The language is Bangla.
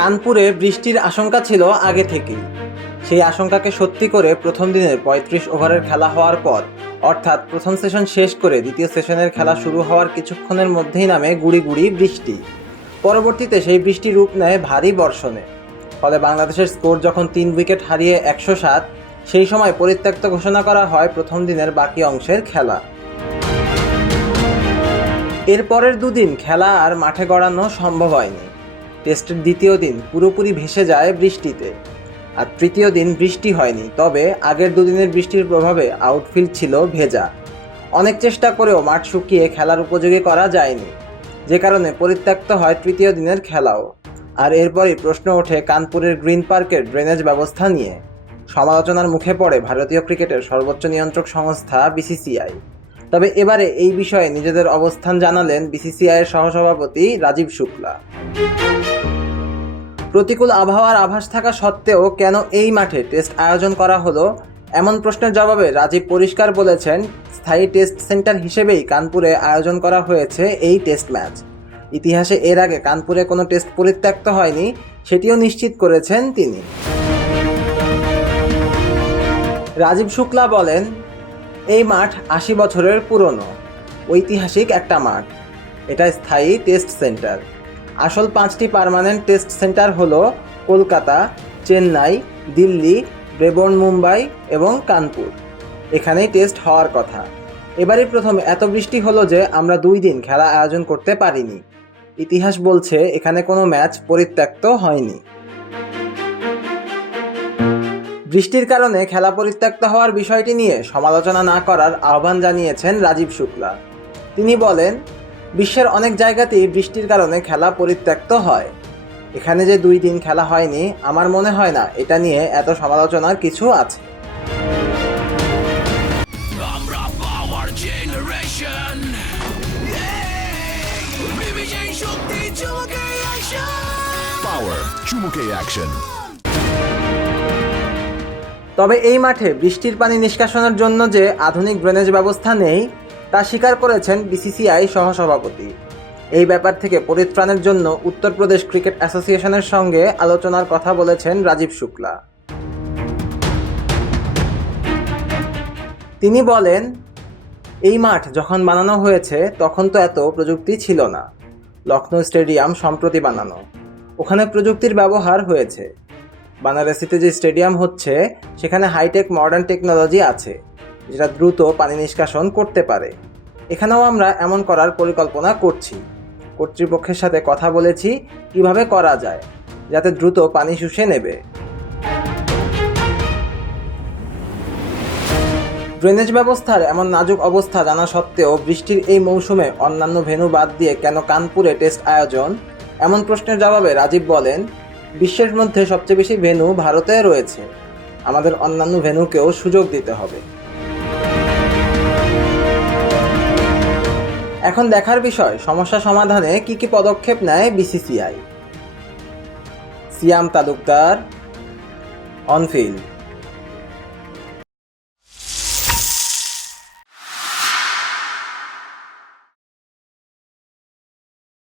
কানপুরে বৃষ্টির আশঙ্কা ছিল আগে থেকেই। সেই আশঙ্কাকে সত্যি করে প্রথম দিনের ৩৫ ওভারের খেলা হওয়ার পর, অর্থাৎ প্রথম সেশন শেষ করে দ্বিতীয় সেশনের খেলা শুরু হওয়ার কিছুক্ষণের মধ্যেই নামে গুড়ি গুড়ি বৃষ্টি। পরবর্তীতে সেই বৃষ্টি রূপ নেয় ভারী বর্ষণে। ফলে বাংলাদেশের স্কোর যখন ৩ উইকেট হারিয়ে ১০৭, সেই সময় পরিত্যক্ত ঘোষণা করা হয় প্রথম দিনের বাকি অংশের খেলা। এর পরের দুদিন খেলা আর মাঠে গড়ানো সম্ভব হয়নি। টেস্টের দ্বিতীয় দিন পুরোপুরি ভেসে যায় বৃষ্টিতে, আর তৃতীয় দিন বৃষ্টি হয়নি, তবে আগের দুদিনের বৃষ্টির প্রভাবে আউটফিল্ড ছিল ভেজা। অনেক চেষ্টা করেও মাঠ শুকিয়ে খেলার উপযোগী করা যায়নি, যে কারণে পরিত্যক্ত হয় তৃতীয় দিনের খেলাও। আর এরপরই প্রশ্ন ওঠে কানপুরের গ্রিন পার্কের ড্রেনেজ ব্যবস্থা নিয়ে। সমালোচনার মুখে পড়ে ভারতীয় ক্রিকেটের সর্বোচ্চ নিয়ন্ত্রক সংস্থা বিসিসিআই। তবে এবারে এই বিষয়ে নিজেদের অবস্থান জানালেন বিসিসিআইয়ের সহসভাপতি রাজীব শুক্লা। প্রতিকূল আবহাওয়ার আভাস থাকা সত্ত্বেও কেন এই মাঠে টেস্ট আয়োজন করা হলো, এমন প্রশ্নের জবাবে রাজীব পরিষ্কার বলেছেন, স্থায়ী টেস্ট সেন্টার হিসেবেই কানপুরে আয়োজন করা হয়েছে এই টেস্ট ম্যাচ। ইতিহাসে এর আগে কানপুরে কোনো টেস্ট পরিত্যক্ত হয়নি, সেটিও নিশ্চিত করেছেন তিনি। রাজীব শুক্লা বলেন, এই মাঠ ৮০ বছরের পুরনো, ঐতিহাসিক একটা মাঠ। এটা স্থায়ী টেস্ট সেন্টার। আসল ৫টি পার্মানেন্ট টেস্ট সেন্টার হলো কলকাতা, চেন্নাই, দিল্লি, ব্রেবোর্ন, মুম্বাই এবং কানপুর। এখানেই টেস্ট হওয়ার কথা। এবারই প্রথম এত বৃষ্টি হলো যে আমরা ২ দিন খেলা আয়োজন করতে পারিনি। ইতিহাস বলছে এখানে কোনো ম্যাচ পরিত্যক্ত হয়নি। বৃষ্টির কারণে খেলা পরিত্যক্ত হওয়ার বিষয়টি নিয়ে সমালোচনা না করার আহ্বান জানিয়েছেন রাজীব শুক্লা। তিনি বলেন, বিশ্বের অনেক জায়গাতেই বৃষ্টির কারণে খেলা পরিত্যক্ত হয়। এখানে যে ২ দিন খেলা হয়নি, আমার মনে হয় না এটা নিয়ে এত সমালোচনার কিছু আছে। তবে এই মাঠে বৃষ্টির পানি নিষ্কাশনের জন্য যে আধুনিক ড্রেনেজ ব্যবস্থা নেই, তা স্বীকার করেছেন বিসিসিআই সহসভাপতি। এই ব্যাপার থেকে পরিত্রাণের জন্য উত্তরপ্রদেশ ক্রিকেট অ্যাসোসিয়েশনের সঙ্গে আলোচনার কথা বলেছেন রাজীব শুক্লা। তিনি বলেন, এই মাঠ যখন বানানো হয়েছে তখন তো এত প্রযুক্তি ছিল না। লখনৌ স্টেডিয়াম সম্প্রতি বানানো, ওখানে প্রযুক্তির ব্যবহার হয়েছে। বানারসিতে যে স্টেডিয়াম হচ্ছে সেখানে হাইটেক মডার্ন টেকনোলজি আছে, যেটা দ্রুত পানি নিষ্কাশন করতে পারে। এখানেও আমরা এমন করার পরিকল্পনা করছি। কর্তৃপক্ষের সাথে কথা বলেছি কিভাবে করা যায়, যাতে দ্রুত পানি শুষে নেবে। ড্রেনেজ ব্যবস্থার এমন নাজুক অবস্থা জানা সত্ত্বেও বৃষ্টির এই মৌসুমে অন্যান্য ভেন্যু বাদ দিয়ে কেন কানপুরে টেস্ট আয়োজন, এমন প্রশ্নের জবাবে রাজীব বলেন, বিশ্বের মধ্যে সবচেয়ে বেশি ভেন্যু ভারতে রয়েছে। আমাদের অন্যান্য ভেন্যুকেও সুযোগ দিতে হবে। এখন দেখার বিষয় সমস্যা সমাধানে কি কি পদক্ষেপ নেয় BCCI. Siam Talukdar, on field.